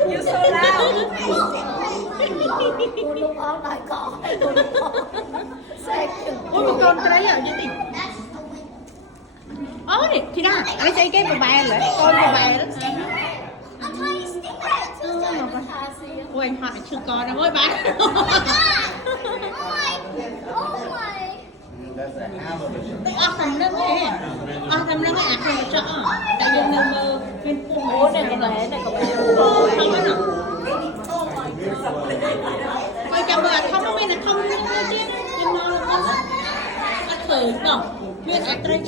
You so loud. Cô lúc áo lại cỏ hay cô lúc áo xe chừng. Ôi mà con cái đấy ở dưới tìm. Ôi thì đó anh xây cái bà lại con bà đó. Ôi anh hỏi chưa con đâu ôi bạn. Thầm đó ấy. Thầm đó ấy không có chỗ. Tại vì mơ bên Ủa này con bé này con bé. không có nào. Ôi chào mừng không có bên là không có chứ. Nhưng mà nó thử rồi. Chuyện ở đây